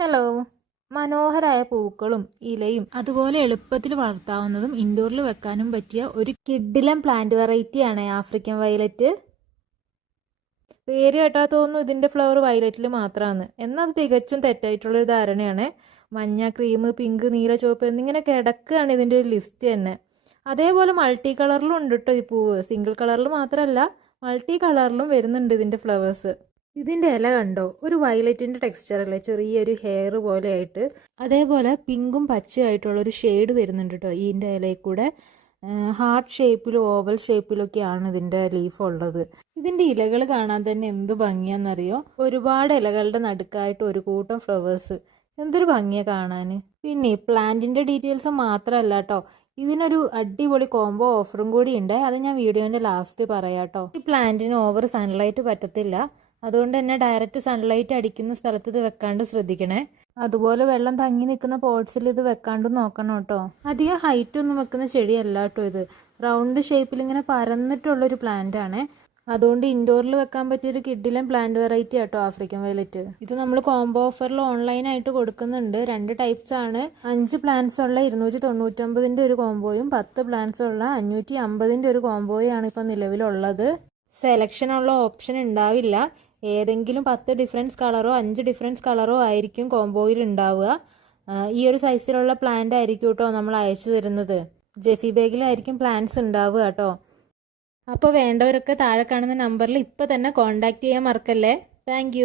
Hello മനോഹരായ പൂക്കളും ഇലയും അതുപോലെ എളുപ്പത്തിൽ വളർത്താവുന്നതും ഇൻഡോറിൽ വെക്കാനും പറ്റിയ ഒരു കിഡിലം പ്ലാന്റ് വെറൈറ്റിയാണ് ആഫ്രിക്കൻ വയലറ്റ് പേര് കേട്ടാ തോന്നുന്നു ഇതിന്റെ ഫ്ലവർ വയലറ്റിൽ മാത്രമാണ് എന്നാൽ അത് തികച്ചും തെറ്റായിട്ടുള്ളൊരു ധാരണയാണ്. മഞ്ഞ ക്രീം പിങ്ക് നീല ചുവപ്പ് എന്നിങ്ങനെ കിടക്കുകയാണ് ഇതിന്റെ ഒരു ലിസ്റ്റ് തന്നെ. അതേപോലെ മൾട്ടി കളറിലും ഉണ്ട് കേട്ടോ ഈ പൂവ്. സിംഗിൾ കളറിൽ മാത്രമല്ല മൾട്ടി കളറിലും വരുന്നുണ്ട് ഇതിന്റെ ഫ്ലവേഴ്സ് ഇതിന്റെ ഇല കണ്ടോ? ഒരു വയലറ്റിന്റെ ടെക്സ്ചറല്ലേ ചെറിയൊരു ഹെയർ പോലെയായിട്ട്. അതേപോലെ പിങ്കും പച്ചയായിട്ടുള്ള ഒരു ഷെയ്ഡ് വരുന്നുണ്ട് കേട്ടോ ഇതിന്റെ ഇലയിൽ കൂടെ. ഹാർട്ട് ഷേപ്പിലും ഓവൽ ഷേപ്പിലൊക്കെയാണ് ഇതിന്റെ ലീഫ് ഉള്ളത്. ഇതിന്റെ ഇലകൾ കാണാൻ തന്നെ എന്ത് ഭംഗിയാണെന്നറിയോ ഒരുപാട് ഇലകളുടെ നടുക്കായിട്ട് ഒരു കൂട്ടം ഫ്ലവേഴ്സ് എന്തൊരു ഭംഗിയാണ് കാണാൻ പിന്നെ പ്ലാന്റിന്റെ ഡീറ്റെയിൽസ് മാത്രമല്ല കേട്ടോ ഇതിനൊരു അടിപൊളി കോംബോ ഓഫറും കൂടി ഉണ്ട്. അത് ഞാൻ വീഡിയോന്റെ ലാസ്റ്റ് പറയാം കേട്ടോ ഈ പ്ലാന്റിന് ഓവർ സൺലൈറ്റ് പറ്റത്തില്ല. അതുകൊണ്ട് തന്നെ ഡയറക്റ്റ് സൺലൈറ്റ് അടിക്കുന്ന സ്ഥലത്ത് ഇത് വെക്കാണ്ട് ശ്രദ്ധിക്കണേ. അതുപോലെ വെള്ളം തങ്ങി നിൽക്കുന്ന പോട്ട്സിൽ ഇത് വെക്കാണ്ട് നോക്കണം കേട്ടോ. അധികം ഹൈറ്റ് ഒന്നും വെക്കുന്ന ചെടിയല്ല കേട്ടോ ഇത്. റൗണ്ട് ഷേപ്പിൽ ഇങ്ങനെ പരന്നിട്ടുള്ളൊരു പ്ലാന്റ് ആണ്. അതുകൊണ്ട് ഇൻഡോറിൽ വെക്കാൻ പറ്റിയ ഒരു കിഡിലും പ്ലാന്റ് വെറൈറ്റി ആട്ടോ ആഫ്രിക്കൻ വയലറ്റ് ഇത് നമ്മൾ കോംബോ ഓഫറിൽ ഓൺലൈൻ ആയിട്ട് കൊടുക്കുന്നുണ്ട്. രണ്ട് ടൈപ്സ് ആണ്. അഞ്ച് പ്ലാന്റ്സ് ഉള്ള ഇരുന്നൂറ്റി തൊണ്ണൂറ്റൊമ്പതിന്റെ ഒരു കോംബോയും പത്ത് പ്ലാന്റ്സ് ഉള്ള അഞ്ഞൂറ്റി അമ്പതിന്റെ ഒരു കോംബോയും ആണ് ഇപ്പൊ നിലവിലുള്ളത്. സെലക്ഷൻ ഉള്ള ഓപ്ഷൻ ഉണ്ടാവില്ല. ഏതെങ്കിലും പത്ത് ഡിഫറൻസ് കളറോ അഞ്ച് ഡിഫറൻസ് കളറോ ആയിരിക്കും കോംബോയിൽ ഉണ്ടാവുക. ഈ ഒരു സൈസിലുള്ള പ്ലാന്റ് ആയിരിക്കും കേട്ടോ നമ്മൾ അയച്ചു തരുന്നത്. ജെഫി ബാഗിലായിരിക്കും പ്ലാന്റ്സ് ഉണ്ടാവുക കേട്ടോ അപ്പോൾ വേണ്ടവരൊക്കെ താഴെ കാണുന്ന നമ്പറിൽ ഇപ്പോൾ തന്നെ കോൺടാക്റ്റ് ചെയ്യാൻ മറക്കല്ലേ? താങ്ക്